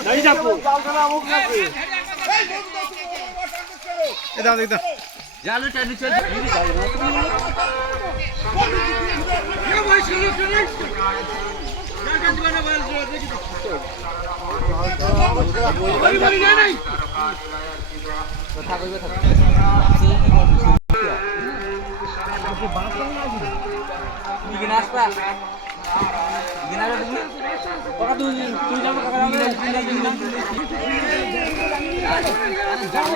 नहीं जापो इधर इधर जालो चालू चल ये भाई चलो चलो क्या दीवाना बोल रहे हो देखो भाई भाई नहीं কথা কইবে থাক আপনি বাস করে না আসবে তুমি কি নাচবা গিনারে তুমি কাকা তুই যাও কাকা যাও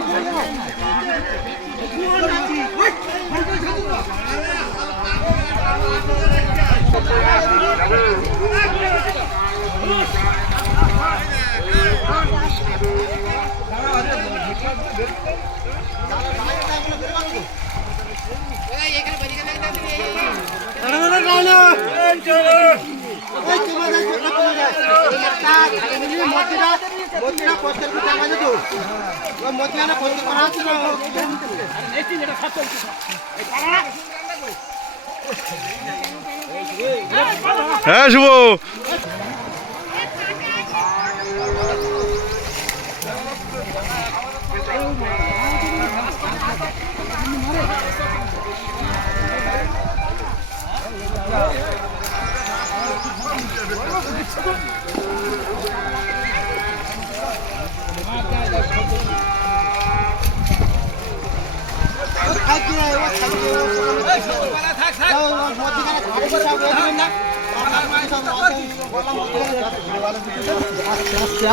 হ্যাঁ শুভ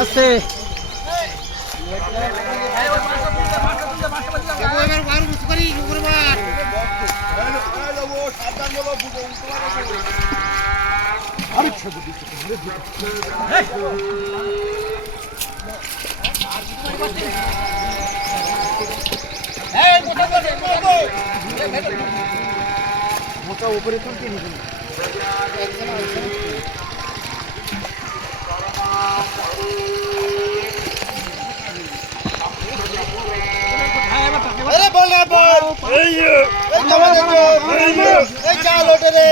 আস্তে মোটা উপরে থাকি अरे बोल बोल এই জমানে তো এই চাল ওঠে রে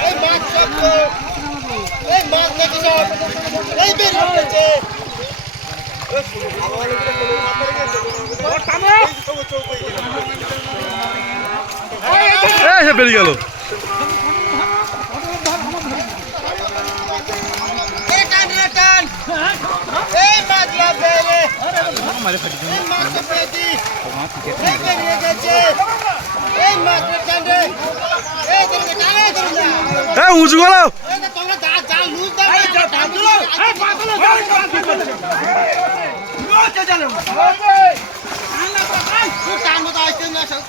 এই মাছ সব এই মাছ নাকি সব এই বের হচ্ছে সে বেরিয়ে গেল এই মাছ লাগবে রে এই মাছ পেটি এই বেরিয়ে গেছে এই মাছ টানরে এই ধরে টানে ধরে উঁচু গেল এই তোমরা জাল লুজ দাও টানলো এই পাগল লুজ জানো আল্লাহ ভাই তুই টান মত আইছিস না সব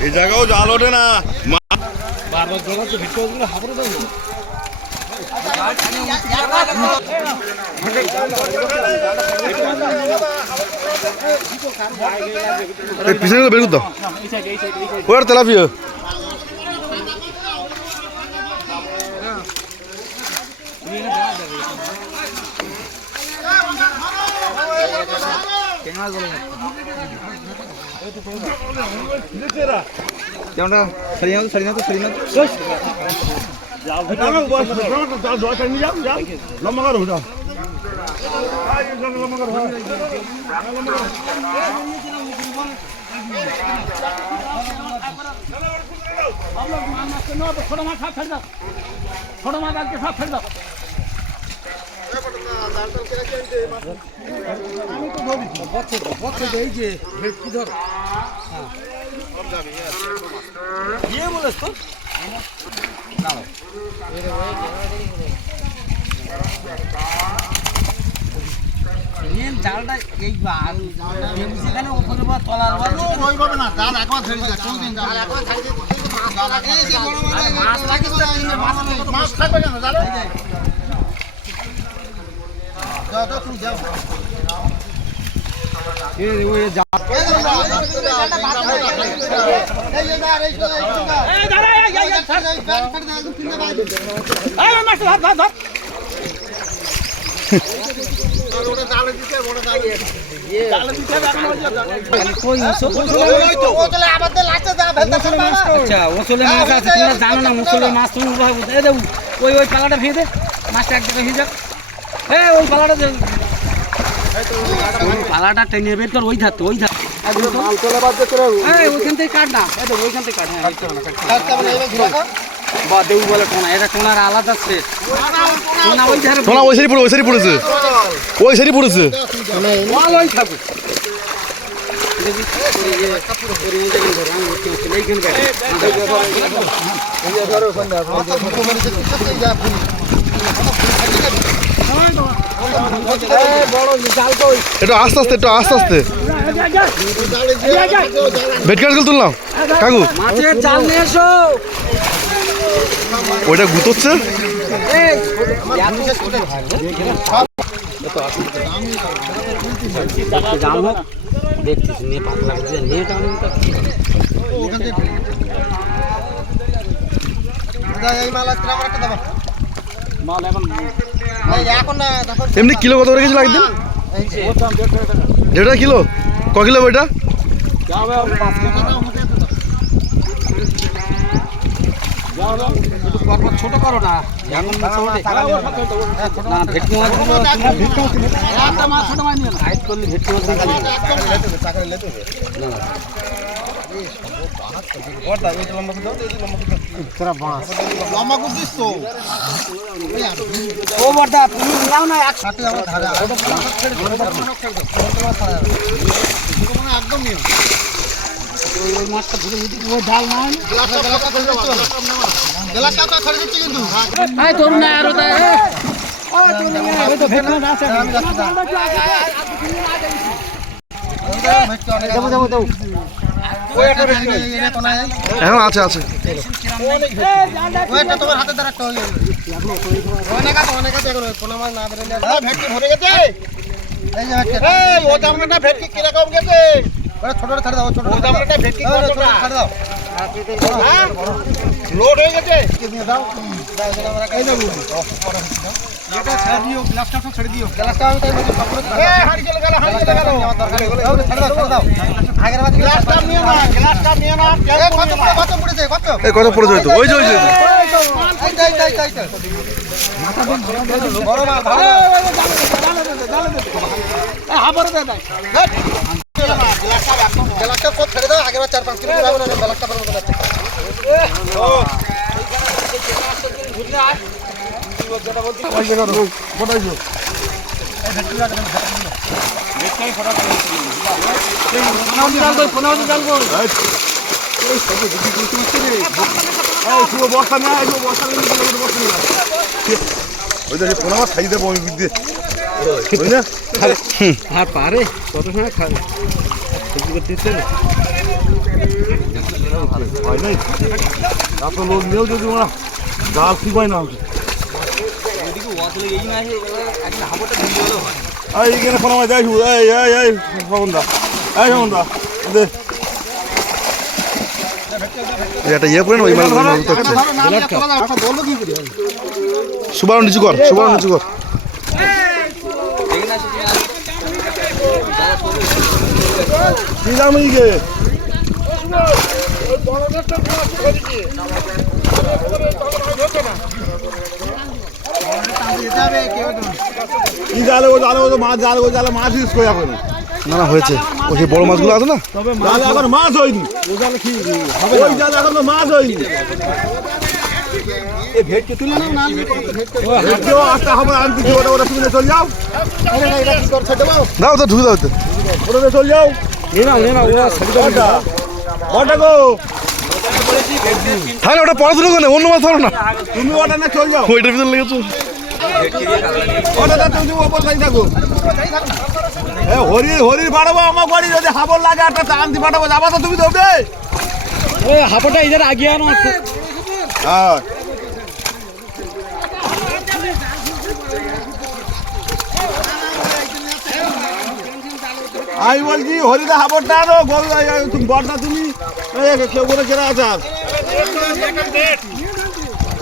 এই জায়গাও জাল ওঠে না বারবার জোরে তো ভিতরে গুলো হাবড়ে দাও পিছনে বের করে দাও ওর তেলাপিয়া কেমনটা সরি না তো লম্বা করো যাও ছোট মাছ সব ছেড়ে দাও ছোট মাছ আজকে সব ছেড়ে দাও এই যে ভেটকি ধরো ইয়ে বলেছ তো জালটা এই সেখানে উপরে তলার ওইভাবে না জাল একবার ছেড়ে দিলা কোন দিন জাল একবার ছেড়ে দিতে জাল এই যে বড় মাছ লাগিস মাছ থাকবে কেন জাল যাও তো তুমি যাও এই ওই যা এই যে দাঁড়া এই দাঁড়া এই মাছ ধর আচ্ছা ওসলে মাছ আছে তোমরা জানো না মুসলে মাছ তুমি ওই ওই পালাটা ভেঙে দে মাছটা এক জায়গায় ভেঙে যাক ওই পালাটা ওই পালাটা টেনে বের কর ওই ধার ওই ধার ওইখান থেকে কাট না ওইখান থেকে কাট বা দেউ বলে টোনা এটা টোনার আলাদা সেট টোনা ওই ধারে টোনা ওই সাইডে পড়েছে ওই থাকুক একটু আস্তে আস্তে ভেটকাট গুলো তুললাম কাকু মাছের জাল নিয়ে এসো ওইটা গুতোচ্ছে জাল হোক দেখছিস নিয়ে পাতলা নিয়ে মাল এখন এমনি কিলো কত রেখেছিল একদিন 1.5 কিলো ক কিলো ওইটা ছোট করো না ভেটকি মাছ ছোট মাছ নিয়ে হাইট করলে ভেটকি মাছ ও বড়দা তুমি নাও না একসাথে আমার ধারে একদম নিও ওই মাছটা ধরে ওই ডাল না গ্লাসটা তো ছাড়ে দিচ্ছি কিন্তু এই তোর না আর ওটা ওই তোর না ওই তো ভেটকি মাছ আছে যাবো ওইটা ভেটকি এটা তো না এখন আছে ওইটা তোমার হাতে ধরে একটা হলো অনেক আছে এখন কোন মাছ না ধরে ভেটকি ধরে গেছে এই যে ভেটকি এই ও দামটা ভেটকি কি রকম গেছে ওটা ছোট ছাড় দাও ছোট ও দামটা ভেটকি কতটা ছাড় দাও লোড হয়ে গেছে কি নিয়ে দাও আমরা কাই দেব এটা ছেড়ে দিও গ্লাসটা ছেড়ে দিও গ্লাসটা আমি তাই বলছি এই হাড়ি চলে গেল আমার দরকার হলো ছাড় দাও আগের বাদ গ্লাসটা নিয়ে না কত পড়েছে কত পড়েছে তো ওই যে তাই বড় মাছ ধরো হাবরে দে ভাই গ্লাসটা কত ছেড়ে দাও আগের 4-5 কিলো যাবে না গ্লাসটা পড়বে যাচ্ছে ও খাই দেবো আর পারে কত সময় খাবে লোক নিয়েও যদি ওরা জাল শিবাই না এইখানে ফোন আমার যাই এই ভবনদা এটা ইয়ে করে না ওই মাল সুবার নিচু কর কি দাম গে মাছ ইউজ করে এখন না হয়েছে ওই যে বড় মাছগুলো আছে না এখন মাছ হয়নি ওই জালে এখন মাছ হয়নি ভেটকে তুলে নাও আটটা হবে আনতে ওটা তুমি চলে যাও দাও তো ঢুকে দাও ওটা চলে যাও তাহলে ওটা পড়া দিল কেন অন্য মাছ ধরো না তুমি ওটা না চলে যাও ওইটার ভিতরে লেগেছো ওটা তুমি ওপর তাই থাকো হরির পাঠাবো আমার বাড়ি যদি হাবর লাগে একটা টানতি পাঠাবো যাবা তো তুমি দেবে হাবরটা ইধার আগে আনো হ্যাঁ আমি বলছি হরিদা হাবরটা আনো বড়টা তুমি কেউ করে কেনা আছে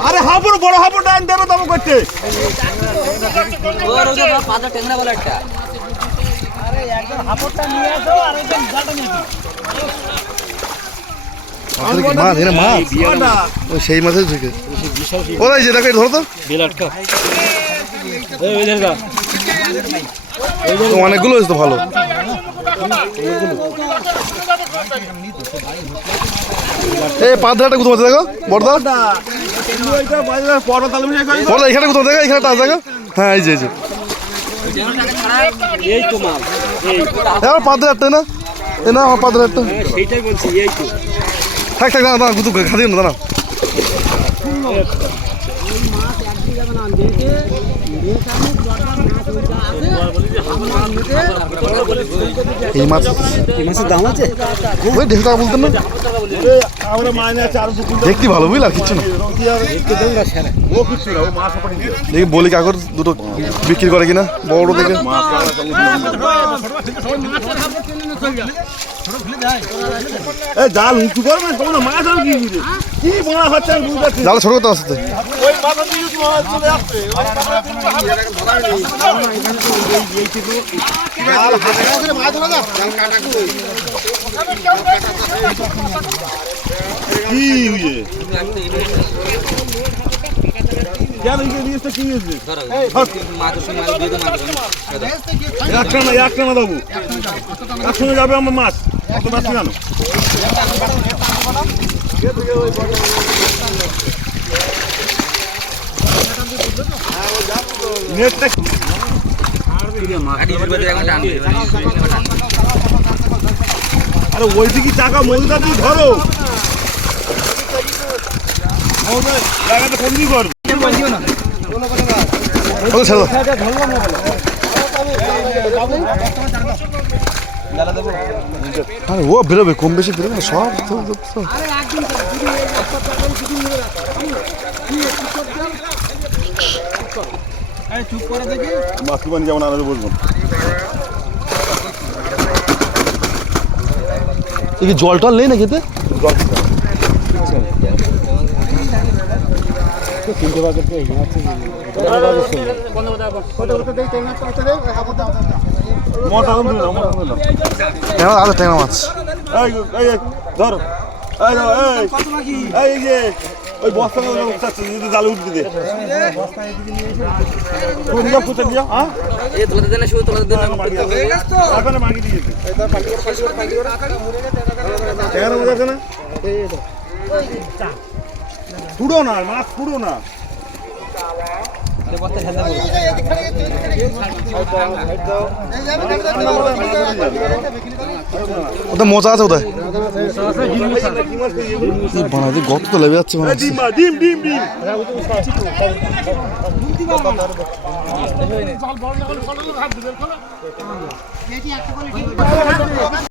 আরে হাবর বড় হাবরটা আনতে হবে তবে করতে ওর ওই যে পাতা টেংরা বলে একটা আরে একজন হাপড়টা নিয়ে আসো আর একজন জালটা নিয়ে আসো। আসলে কি মাছ এখানে মাছ ওই সেই মাছের থেকে ওরাই যে দেখো ধরো তো অনেকগুলো হয়েছে তো ভালো এই পাতলাটা কোথাও আছে দেখো বড়দা বড়দা এখানে কোথাও দেখো এখানে টাচ দেখো হ্যাঁ এই যে এই তো মাল এই আমার পাতলাটা না এ না আমার পাতলাটা সেইটাই বলছি এই তো থাক থাক দাঁড়া গুতু খাদি না দাঁড়া এই মাছ এই মাছের দাম আছে? ওই 150 টাকা বলতেন না দেখতে ভালো বুঝলি আর কিচ্ছু না দেখি বলি কাকর দুটো বিক্রি করে কিনা বড় দেখে জাল উঁচু কর না তোমরা মাছ আর কি বুঝে কি বড় হচ্ছে আমি বুঝতে পারছি জাল ছোট কথা আসতে ওই মাথা দিয়ে কি মাছ চলে আসছে জাল হাতে করে মাছ ধরা যা জাল কাটা কি হইছে জাল এই জিনিসটা কি হইছে মাছের সঙ্গে মাছ দিয়ে মাছ একটা না দেবো একসঙ্গে যাবে আমার মাছ অত মাছ কেন নেটটা আরে ওই দিকে টাকা মজুদা দিয়ে ধরো জায়গাটা কোন দিকে করবে ওকে ছেড়ে দাও আরে ও বেরোবে কম বেশি বেরোবে সব মাছুবানি যেমন আলাদা বলবো কি জল টল নেই না খেতে আলাদা ট্যাংরা মাছ ধর এই যে ওই বস্তা জালে উঠতে দে এই তোলাতে দেন না শুধু তোলাতে দেন না মাগি দিয়েছে পুরো না মাছ পুরো না ওটা মোচা আছে কোথায় বানাতে গত তো লেগে যাচ্ছে মনে হচ্ছে ডিম ডিম ডিম